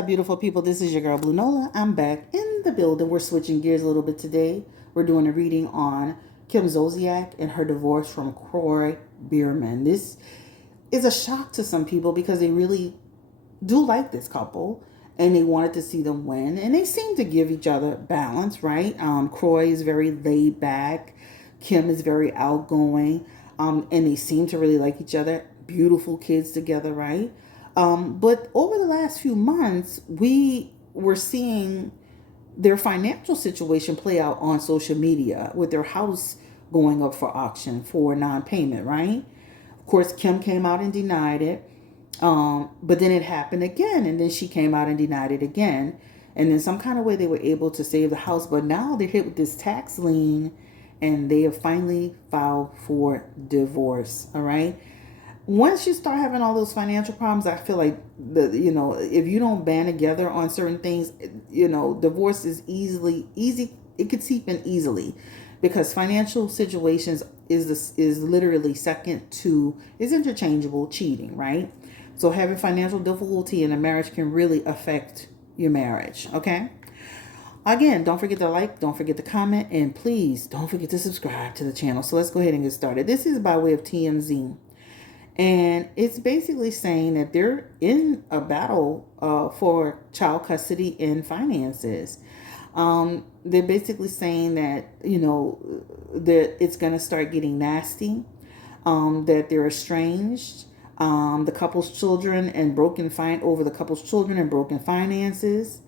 up, beautiful people? This is your girl, Blue Nola. I'm back in the building. We're switching gears a little bit today. We're doing a reading on Kim Zolciak and her divorce from Kroy Biermann. This is a shock to some people because they really do like this couple and they wanted to see them win. And they seem to give each other balance, right? Kroy is very laid back. Kim is very outgoing. And they seem to really like each other. Beautiful kids together, right? But over the last few months, we were seeing their financial situation play out on social media with their house going up for auction for non-payment, right? Of course, Kim came out and denied it. But then it happened again, and then she came out and denied it again. And then some kind of way they were able to save the house. But now they're hit with this tax lien, and they have finally filed for divorce, all right? Once you start having all those financial problems, I feel like if you don't band together on certain things, divorce is easy. It could seep in easily, because financial situations is literally is interchangeable cheating, right? So having financial difficulty in a marriage can really affect your marriage. Okay. Again, don't forget to like, don't forget to comment, and please don't forget to subscribe to the channel. So let's go ahead and get started. This is by way of TMZ. And it's basically saying that they're in a battle for child custody and finances. They're basically saying that, that it's going to start getting nasty, that they're estranged, the couple's children and over the couple's children and broken finances.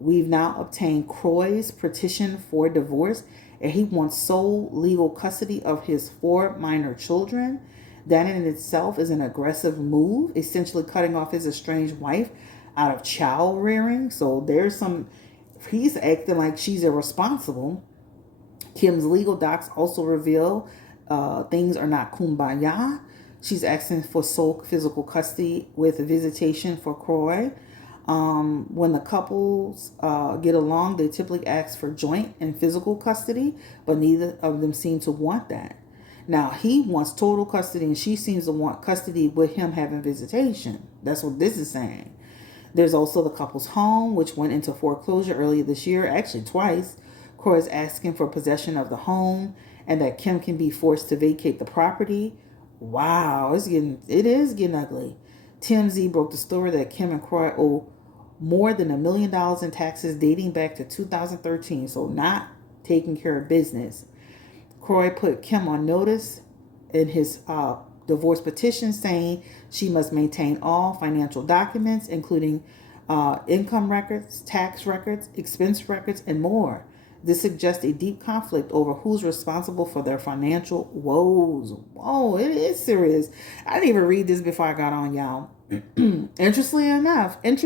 We've now obtained Kroy's petition for divorce, and he wants sole legal custody of his 4 minor children. That in itself is an aggressive move, essentially cutting off his estranged wife out of child rearing. So he's acting like she's irresponsible. Kim's legal docs also reveal things are not kumbaya. She's asking for sole physical custody with visitation for Kroy. When the couples get along, they typically ask for joint and physical custody, but neither of them seem to want that. Now, he wants total custody, and she seems to want custody with him having visitation. That's what this is saying. There's also the couple's home, which went into foreclosure earlier this year, actually twice. Kroy is asking for possession of the home and that Kim can be forced to vacate the property. Wow, it is getting ugly. TMZ broke the story that Kim and Kroy owe more than $1 million in taxes dating back to 2013, so not taking care of business. Kroy put Kim on notice in his divorce petition, saying she must maintain all financial documents, including income records, tax records, expense records, and more. This suggests a deep conflict over who's responsible for their financial woes. Whoa, it is serious. I didn't even read this before I got on, y'all. Interestingly enough, and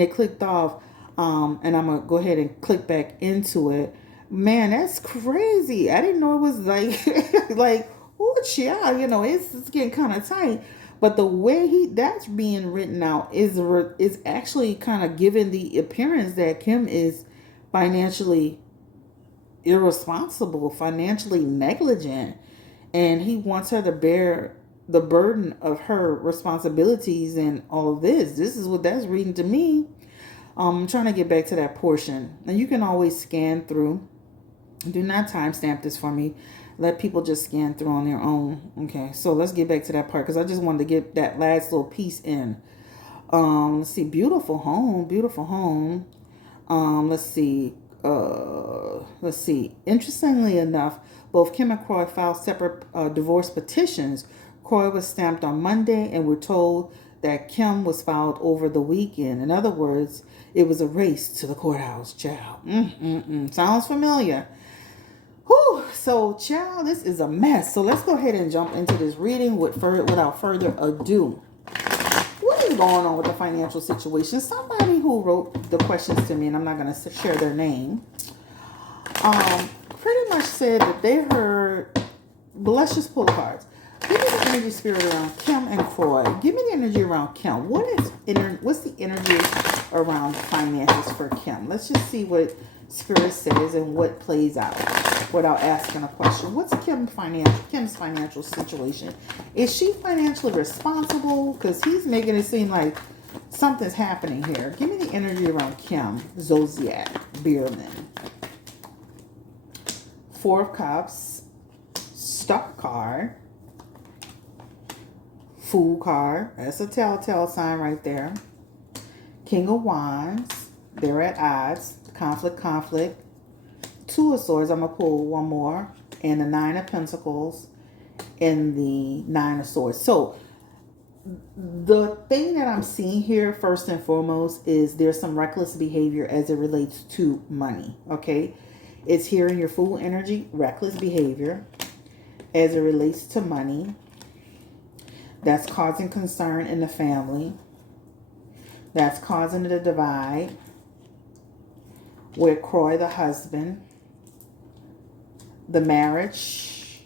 it clicked off, and I'm going to go ahead and click back into it. Man, that's crazy. I didn't know it was like, oh, child, it's getting kind of tight. But the way that's being written out is actually kind of giving the appearance that Kim is financially irresponsible, financially negligent, and he wants her to bear the burden of her responsibilities and all of this. This is what that's reading to me. I'm trying to get back to that portion. And you can always scan through. Do not timestamp this for me. Let people just scan through on their own. Okay, so let's get back to that part because I just wanted to get that last little piece in. Let's see. Beautiful home. Let's see. Interestingly enough, both Kim and Kroy filed separate divorce petitions. Kroy was stamped on Monday, and we're told that Kim was filed over the weekend. In other words, it was a race to the courthouse, child. Sounds familiar. Whew. So, child, this is a mess. So let's go ahead and jump into this reading without further ado. What is going on with the financial situation? Somebody who wrote the questions to me, and I'm not going to share their name, pretty much said that they heard, but let's just pull cards. Give me the energy spirit around Kim and Kroy. Give me the energy around Kim. What's the energy around finances for Kim? Let's just see what Spirit says and what plays out without asking a question. What's Kim's financial situation? Is she financially responsible? Because he's making it seem like something's happening here. Give me the energy around Kim Zolciak Biermann. Four of Cups, Star card, Fool card. That's a telltale sign right there. King of Wands. They're at odds. Conflict. Two of Swords. I'm going to pull one more. And the Nine of Pentacles. And the Nine of Swords. So the thing that I'm seeing here, first and foremost, is there's some reckless behavior as it relates to money. Okay. It's here in your Fool energy. Reckless behavior as it relates to money. That's causing concern in the family. That's causing the divide with Kroy, the husband. The marriage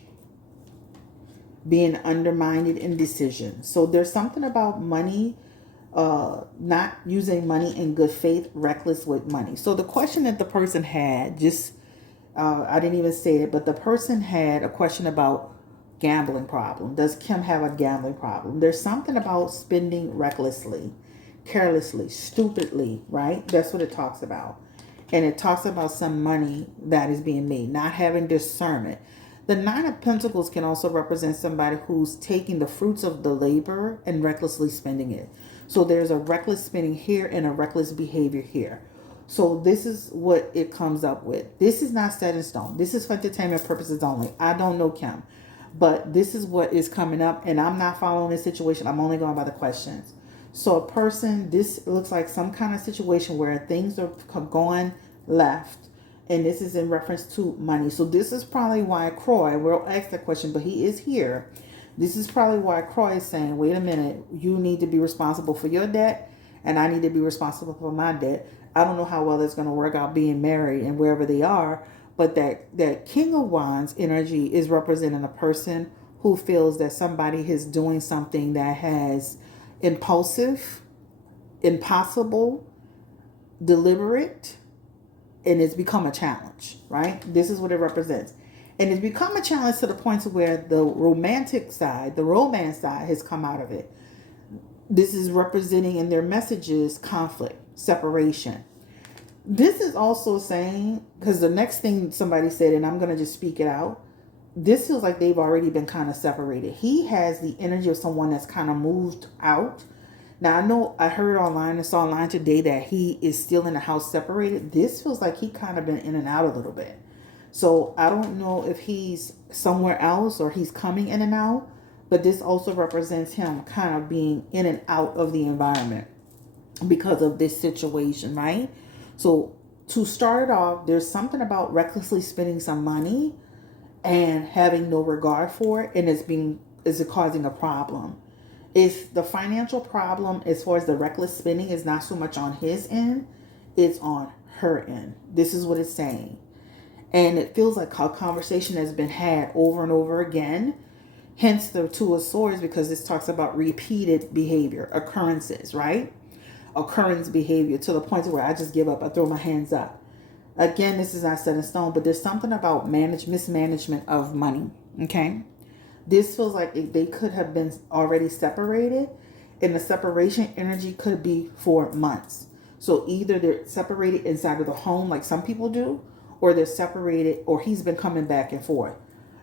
being undermined in decision. So there's something about money, not using money in good faith, reckless with money. So the question that the person had, I didn't even say it, but the person had a question about gambling problem. Does Kim have a gambling problem? There's something about spending recklessly, carelessly, stupidly, right? That's what it talks about. And it talks about some money that is being made, not having discernment. The Nine of Pentacles can also represent somebody who's taking the fruits of the labor and recklessly spending it. So there's a reckless spending here and a reckless behavior here. So this is what it comes up with. This is not set in stone. This is for entertainment purposes only. I don't know Kim. But this is what is coming up, and I'm not following this situation. I'm only going by the questions. So a person, this looks like some kind of situation where things are going left, and this is in reference to money. So this is probably why Kroy, we'll ask that question, but he is here. This is probably why Kroy is saying, wait a minute, you need to be responsible for your debt, and I need to be responsible for my debt. I don't know how well it's going to work out being married and wherever they are. But that King of Wands energy is representing a person who feels that somebody is doing something that has impulsive, impossible, deliberate, and it's become a challenge, right? This is what it represents. And it's become a challenge to the point to where the romantic side, the romance side has come out of it. This is representing in their messages conflict, separation. This is also saying, because the next thing somebody said, and I'm going to just speak it out, this feels like they've already been kind of separated. He has the energy of someone that's kind of moved out. Now, I know I heard online and saw online today that he is still in the house separated. This feels like he kind of been in and out a little bit. So I don't know if he's somewhere else or he's coming in and out, but this also represents him kind of being in and out of the environment because of this situation, right? So to start it off, there's something about recklessly spending some money and having no regard for it, and is it causing a problem? If the financial problem, as far as the reckless spending, is not so much on his end, it's on her end. This is what it's saying. And it feels like a conversation has been had over and over again. Hence the Two of Swords, because this talks about repeated behavior, occurrences, right? Occurrence behavior to the point where I just give up. I throw my hands up. Again, this is not set in stone, but there's something about mismanagement of money. Okay. This feels like they could have been already separated, and the separation energy could be for months. So either they're separated inside of the home like some people do, or they're separated, or he's been coming back and forth.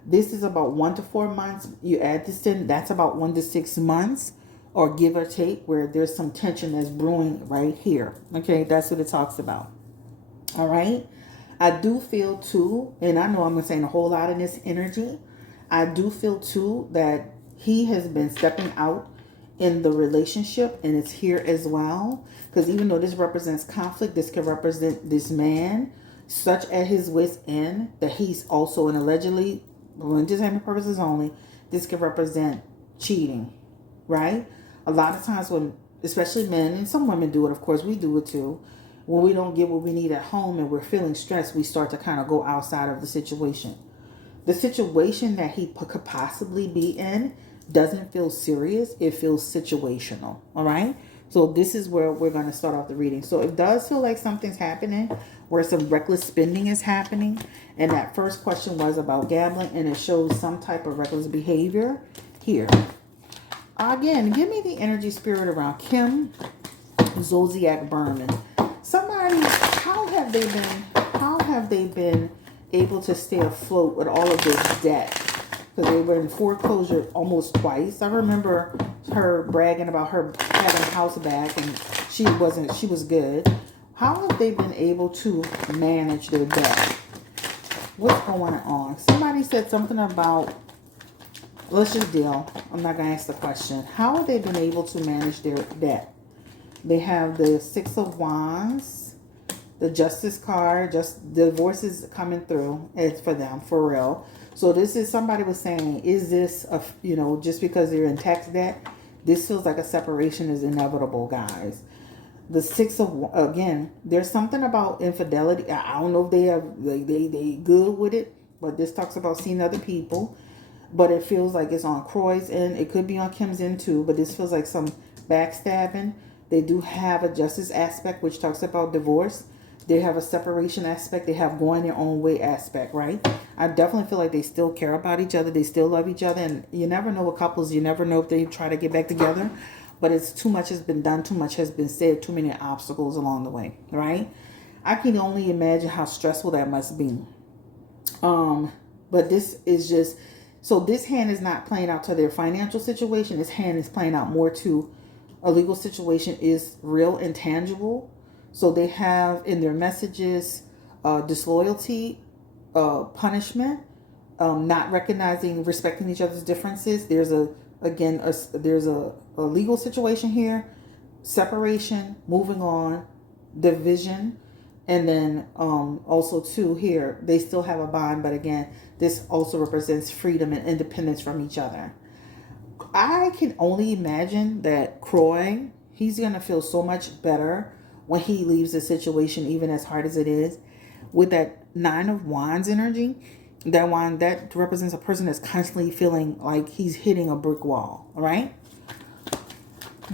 This is about 1 to 4 months. You add this in, that's about 1 to 6 months. Or give or take, where there's some tension that's brewing right here. Okay, that's what it talks about. All right. I do feel too, and I know I'm saying a whole lot in this energy. I do feel too that he has been stepping out in the relationship, and it's here as well. Because even though this represents conflict, this can represent this man such at his wit's end that he's also, and allegedly, for entertainment purposes only, this can represent cheating, right? A lot of times when, especially men, and some women do it, of course, we do it too. When we don't get what we need at home and we're feeling stressed, we start to kind of go outside of the situation. The situation that he could possibly be in doesn't feel serious. It feels situational. All right. So this is where we're going to start off the reading. So it does feel like something's happening where some reckless spending is happening. And that first question was about gambling, and it shows some type of reckless behavior here. Again, give me the energy spirit around Kim Zolciak Biermann. Somebody, how have they been able to stay afloat with all of this debt? Because they were in foreclosure almost twice. I remember her bragging about her having a house back, and she was good. How have they been able to manage their debt? What's going on? Somebody said something about, let's just deal. I'm not going to ask the question. How have they been able to manage their debt? They have the Six of Wands, the Justice card, just divorce is coming through. It's for them, for real. So this is, somebody was saying, is this, just because they're in tax debt, this feels like a separation is inevitable, guys. The Six of, again, there's something about infidelity. I don't know if they good with it, but this talks about seeing other people. But it feels like it's on Kroy's end. It could be on Kim's end too, but this feels like some backstabbing. They do have a justice aspect, which talks about divorce. They have a separation aspect. They have going their own way aspect, right? I definitely feel like they still care about each other. They still love each other. And you never know with couples. You never know if they try to get back together. But it's too much has been done. Too much has been said. Too many obstacles along the way, right? I can only imagine how stressful that must be. But this is just... So this hand is not playing out to their financial situation. This hand is playing out more to a legal situation is real and tangible. So they have in their messages disloyalty, punishment, not recognizing, respecting each other's differences. There's there's a legal situation here, separation, moving on, division, and then also too here they still have a bond, but again this also represents freedom and independence from each other. I can only imagine that Kroy, he's gonna feel so much better when he leaves the situation, even as hard as it is, with that Nine of Wands energy. That one that represents a person that's constantly feeling like he's hitting a brick wall. All right.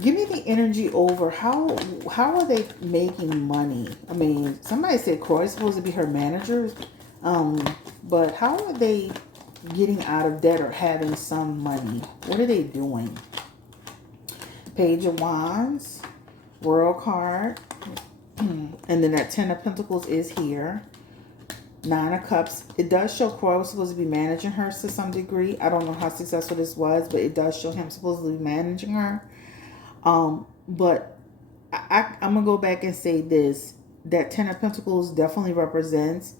Give me the energy over how are they making money? I mean, somebody said Kroy's supposed to be her manager, but how are they getting out of debt or having some money? What are they doing? Page of Wands, World card, and then that Ten of Pentacles is here. Nine of Cups. It does show Kroy was supposed to be managing her to some degree. I don't know how successful this was, but it does show him supposedly managing her. But I'm going to go back and say this. That Ten of Pentacles definitely represents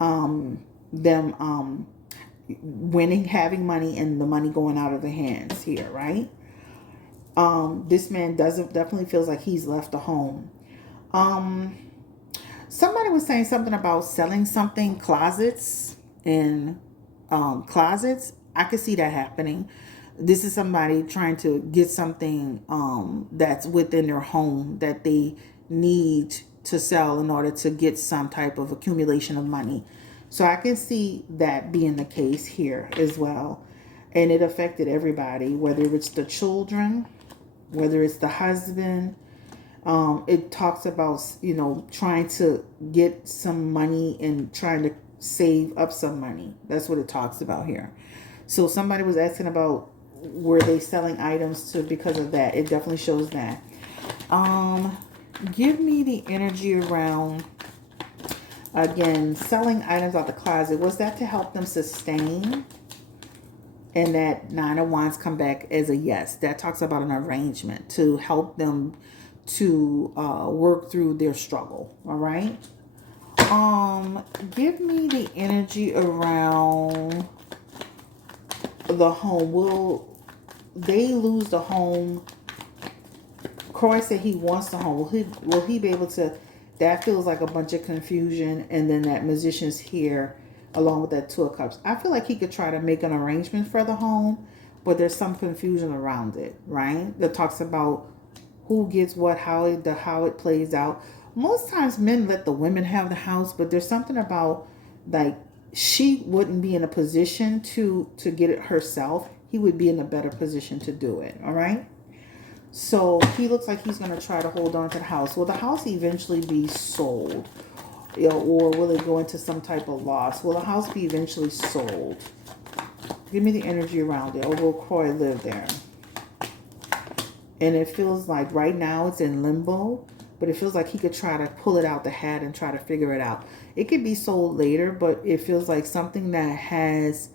them winning, having money, and the money going out of the hands here, right? This man definitely feels like he's left a home. Somebody was saying something about selling something, closets and closets. I could see that happening. This is somebody trying to get something that's within their home that they need to sell in order to get some type of accumulation of money. So I can see that being the case here as well. And it affected everybody, whether it's the children, whether it's the husband. It talks about, trying to get some money and trying to save up some money. That's what it talks about here. So somebody was asking about, were they selling items to because of that? It definitely shows that. Give me the energy around, again, selling items out the closet. Was that to help them sustain? And that Nine of Wands come back as a yes. That talks about an arrangement to help them to work through their struggle. All right. Give me the energy around the home. Will they lose the home? Kroy said he wants the home. Will he be able to? That feels like a bunch of confusion. And then that Magician's here along with that Two of Cups. I feel like he could try to make an arrangement for the home, but there's some confusion around it, right? That talks about who gets what, how it plays out. Most times men let the women have the house, but there's something about, like, she wouldn't be in a position to get it herself. He would be in a better position to do it. All right. So he looks like he's going to try to hold on to the house. Will the house eventually be sold? Or will it go into some type of loss? Will the house be eventually sold? Give me the energy around it. Or will Kroy live there? And it feels like right now it's in limbo, but it feels like he could try to pull it out the hat and try to figure it out. It could be sold later, but it feels like something that has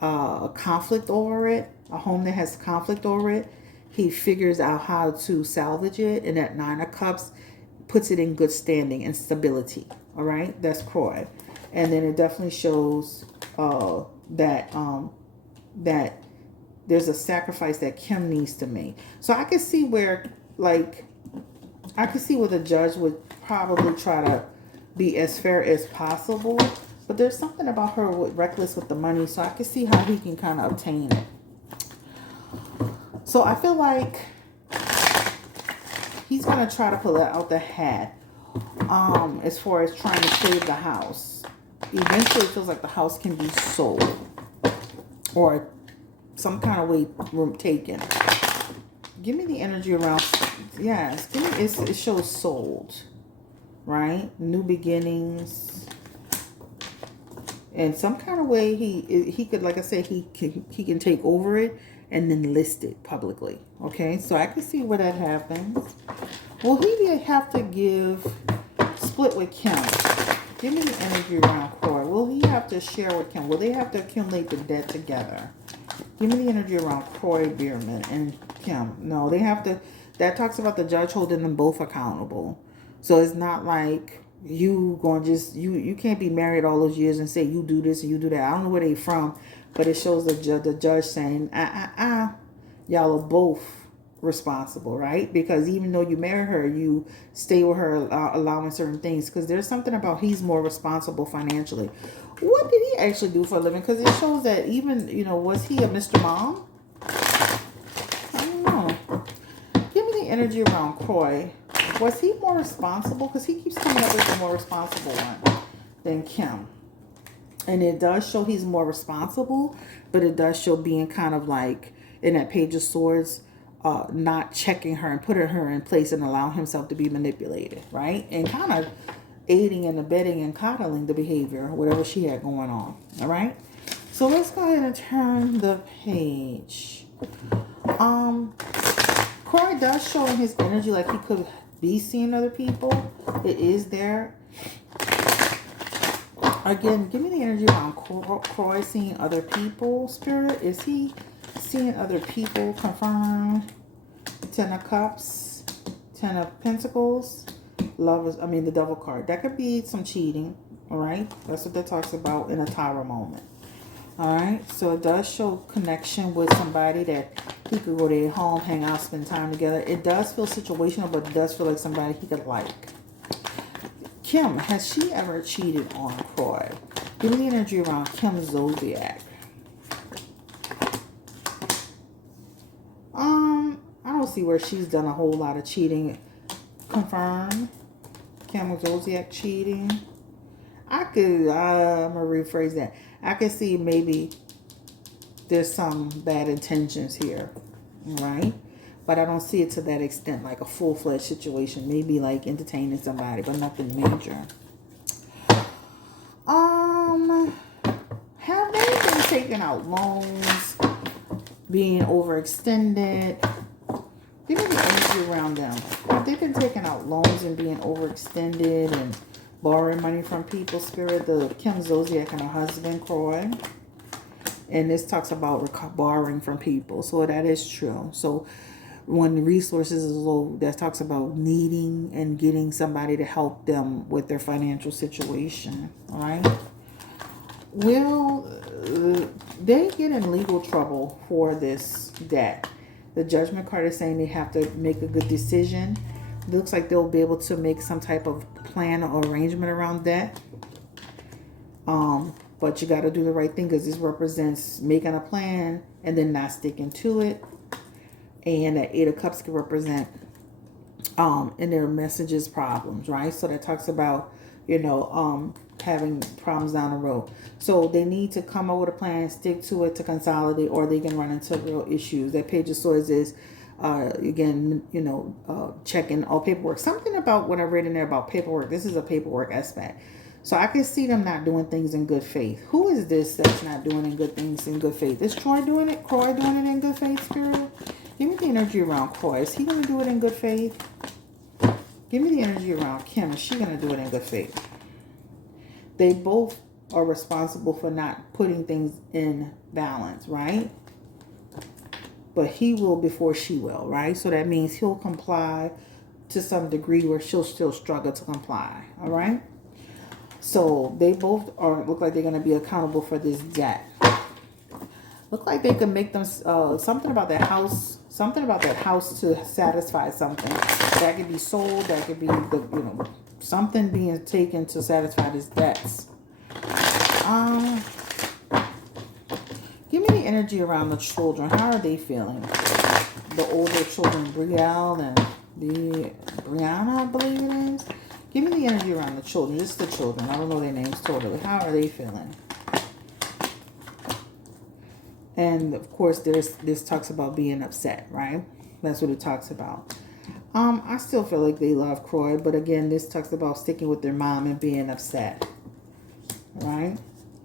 a conflict over it, a home that has conflict over it. He figures out how to salvage it, and that Nine of Cups puts it in good standing and stability. All right, that's Kroy. And then it definitely shows that there's a sacrifice that Kim needs to make. So I can see where, like, I can see where the judge would probably try to be as fair as possible. But there's something about her reckless with the money, so I can see how he can kind of obtain it. So I feel like he's going to try to pull it out the hat as far as trying to save the house. Eventually, it feels like the house can be sold or some kind of way room taken. Give me the energy around. Yes, give me, it shows sold, right? New beginnings. In some kind of way, he could, like I said, he can take over it and then list it publicly. Okay, so I can see where that happens. Will he have to split with Kim? Give me the energy around Kroy. Will he have to share with Kim? Will they have to accumulate the debt together? Give me the energy around Kroy, Biermann, and Kim. No, they have to. That talks about the judge holding them both accountable. So it's not like you going you can't be married all those years and say you do this and you do that. I don't know where they from, but it shows the judge saying y'all are both responsible, right? Because even though you marry her, you stay with her, allowing certain things, because there's something about he's more responsible financially. What did he actually do for a living? Because it shows that even, was he a Mr. Mom? I don't know. Give me the energy around Kroy. Was he more responsible? Because he keeps coming up as the more responsible one than Kim. And it does show he's more responsible, but it does show being kind of like in that Page of Swords, not checking her and putting her in place and allowing himself to be manipulated, right? And kind of aiding and abetting and coddling the behavior, whatever she had going on, all right? So let's go ahead and turn the page. Kroy does show in his energy like he could be seeing other people. It is there. Again, give me the energy around Kroy seeing other people. Spirit, is he seeing other people? Confirm. 10 of Cups, 10 of Pentacles, the Devil card. That could be some cheating, all right? That's what that talks about in a tower moment, all right? So it does show connection with somebody that he could go to their home, hang out, spend time together. It does feel situational, but it does feel like somebody he could like. Kim, has she ever cheated on Kroy? Give me the energy around Kim Zolciak. I don't see where she's done a whole lot of cheating. Confirm. Kim Zolciak cheating. I'm going to rephrase that. I can see maybe there's some bad intentions here, right? But I don't see it to that extent, like a full-fledged situation. Maybe like entertaining somebody, but nothing major. Have they been taking out loans, being overextended? Give me the energy around them. Have they been taking out loans and being overextended and borrowing money from people? Spirit, the Kim Zolciak and her husband, Kroy. And this talks about borrowing from people. So that is true. So when the resources is low, that talks about needing and getting somebody to help them with their financial situation. All right. Will they get in legal trouble for this debt? The Judgment card is saying they have to make a good decision. It looks like they'll be able to make some type of plan or arrangement around that. But you got to do the right thing, because this represents making a plan and then not sticking to it. And that 8 of Cups can represent in their messages problems, right? So that talks about, having problems down the road. So they need to come up with a plan, stick to it to consolidate, or they can run into real issues. That Page of Swords is, checking all paperwork. Something about what I read in there about paperwork. This is a paperwork aspect. So I can see them not doing things in good faith. Who is this that's not doing good things in good faith? Is Kroy doing it? Kroy doing it in good faith, Spirit? Give me the energy around Kroy. Is he going to do it in good faith? Give me the energy around Kim. Is she going to do it in good faith? They both are responsible for not putting things in balance, right? But he will before she will, right? So that means he'll comply to some degree where she'll still struggle to comply, all right? So they both look like they're going to be accountable for this debt. Look like they can make them something about that house to satisfy something. That could be sold, that could be something being taken to satisfy his debts. Give me the energy around the children. How are they feeling? The older children, Brielle and Brianna, I believe it is. Give me the energy around the children. Just the children. I don't know their names totally. How are they feeling? And of course, this talks about being upset, right? That's what it talks about. I still feel like they love Kroy, but again, this talks about sticking with their mom and being upset, right?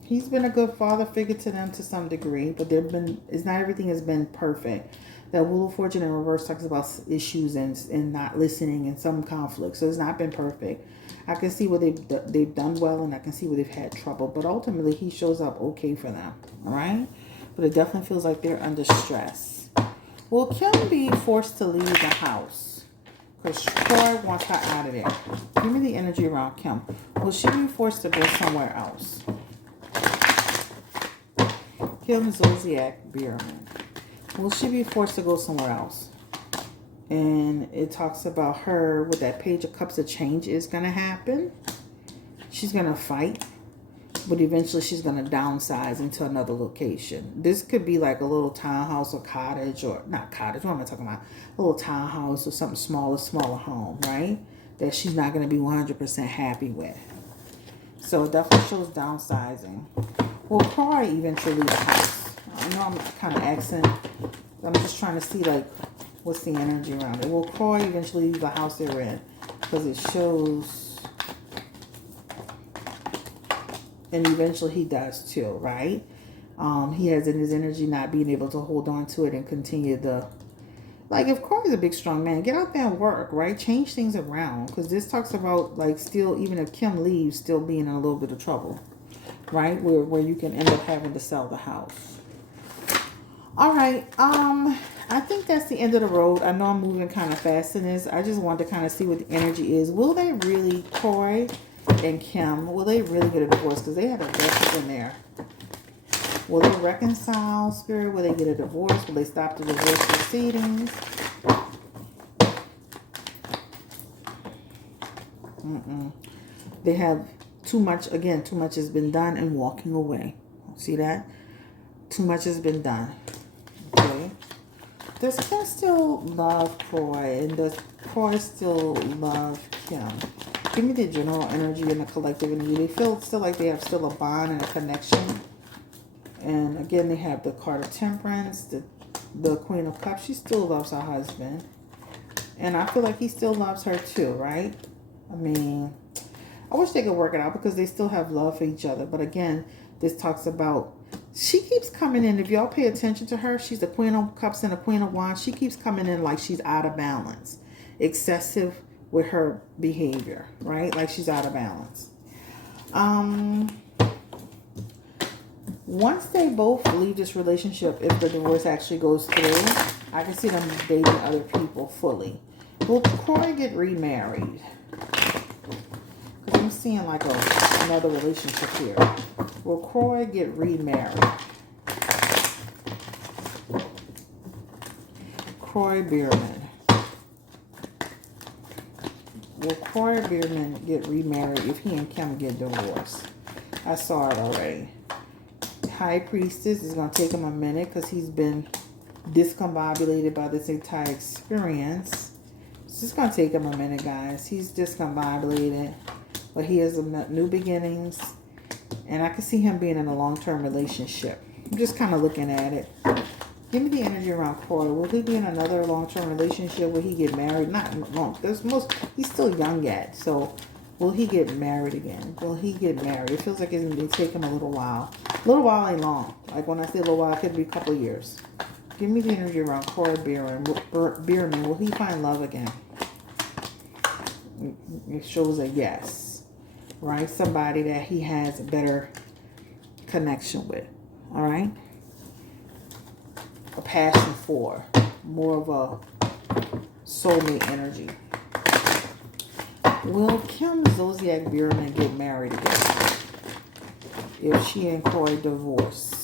He's been a good father figure to them to some degree, but it's not everything has been perfect. That Wheel of Fortune in reverse talks about issues and not listening and some conflict. So it's not been perfect. I can see where they've done well, and I can see where they've had trouble. But ultimately, he shows up okay for them, all right? But it definitely feels like they're under stress. Will Kim be forced to leave the house? Because Kroy wants her out of there. Give me the energy around Kim. Will she be forced to go somewhere else? Kim Zolciak Biermann. Will she be forced to go somewhere else? And it talks about her with that Page of Cups. A change is going to happen. She's going to fight. But eventually she's going to downsize into another location. This could be like a little townhouse or cottage, or not cottage. What am I talking about? A little townhouse or something smaller home, right? That she's not going to be 100% happy with. So it definitely shows downsizing. Will Kroy eventually leave the house? I know I'm kind of asking. I'm just trying to see like what's the energy around it. Will Kroy eventually leave the house they're in? Because it shows. And eventually he does too, right? He has in his energy not being able to hold on to it and continue the... Like, if Kroy is a big, strong man, get out there and work, right? Change things around. Because this talks about, like, still, even if Kim leaves, still being in a little bit of trouble, right? Where you can end up having to sell the house. All right. I think that's the end of the road. I know I'm moving kind of fast in this. I just wanted to kind of see what the energy is. Will they really, Kroy and Kim, will they really get a divorce? Because they had a death in there. Will they reconcile, Spirit? Will they get a divorce? Will they stop the divorce proceedings? They have too much. Again, too much has been done and walking away. See that? Too much has been done. Okay. Does Kim still love Kroy? And does Kroy still love Kim? Give me the general energy and the collective energy. They feel still like they have still a bond and a connection. And again, they have the card of Temperance, the Queen of Cups. She still loves her husband. And I feel like he still loves her too, right? I mean, I wish they could work it out because they still have love for each other. But again, this talks about, she keeps coming in. If y'all pay attention to her, she's the Queen of Cups and the Queen of Wands. She keeps coming in like she's out of balance. Excessive with her behavior, right? Like she's out of balance. Once they both leave this relationship, if the divorce actually goes through, I can see them dating other people fully. Will Kroy get remarried? Because I'm seeing like another relationship here. Will Kroy get remarried? Kroy Biermann. Will Kroy Biermann get remarried if he and Kim get divorced? I saw it already. High Priestess is going to take him a minute because he's been discombobulated by this entire experience. It's just going to take him a minute, guys. He's discombobulated, but he has new beginnings, and I can see him being in a long-term relationship. I'm just kind of looking at it. Give me the energy around Kroy. Will he be in another long-term relationship? Will he get married? Not long. He's still young yet, so will he get married again? Will he get married? It feels like it's going to take him a little while. A little while ain't long. Like when I say a little while, it could be a couple of years. Give me the energy around Kroy Biermann. Will he find love again? It shows a yes. Right? Somebody that he has a better connection with. All right? A passion for. More of a soulmate energy. Will kimzolciak Biermann get married again? If she and Kroy divorce.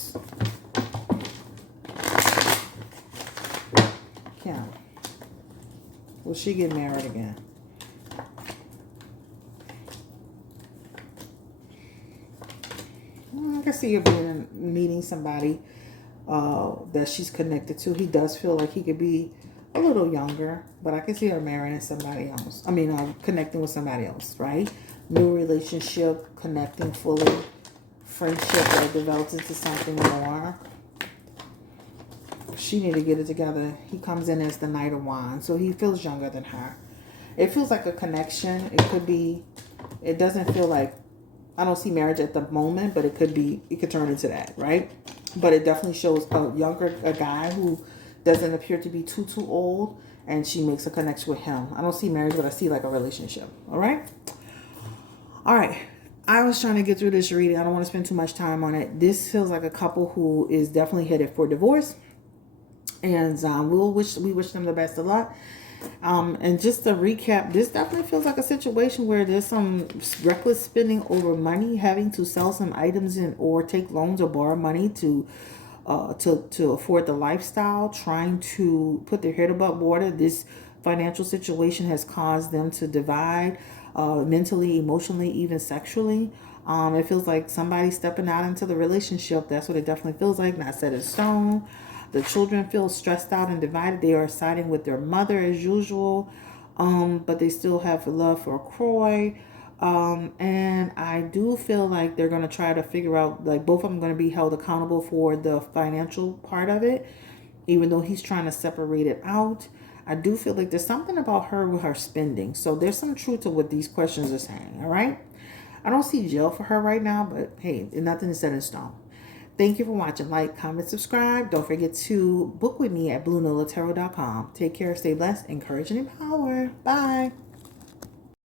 Kim. Will she get married again? I can see her meeting somebody that she's connected to. He does feel like he could be a little younger, but I can see her marrying somebody else. I mean, connecting with somebody else, right? New relationship, connecting fully, friendship that develops into something more. She need to get it together. He comes in as the Knight of Wands, so he feels younger than her. It feels like a connection. It could be, it doesn't feel like, I don't see marriage at the moment, but it could be, it could turn into that, right? But it definitely shows a guy who doesn't appear to be too old, and she makes a connection with him. I don't see marriage, but I see like a relationship. All right. I was trying to get through this reading. I don't want to spend too much time on it. This feels like a couple who is definitely headed for divorce, and we wish them the best of luck. And just to recap, this definitely feels like a situation where there's some reckless spending over money, having to sell some items or take loans or borrow money to afford the lifestyle, trying to put their head above water. This financial situation has caused them to divide mentally, emotionally, even sexually. It feels like somebody stepping out into the relationship. That's what it definitely feels like, not set in stone. The children feel stressed out and divided. They are siding with their mother as usual, but they still have love for Kroy. And I do feel like they're going to try to figure out, like both of them going to be held accountable for the financial part of it, even though he's trying to separate it out. I do feel like there's something about her with her spending. So there's some truth to what these questions are saying, all right? I don't see jail for her right now, but hey, nothing is set in stone. Thank you for watching. Like, comment, subscribe. Don't forget to book with me at bluenolatarot.com. Take care, stay blessed, encourage, and empower. Bye.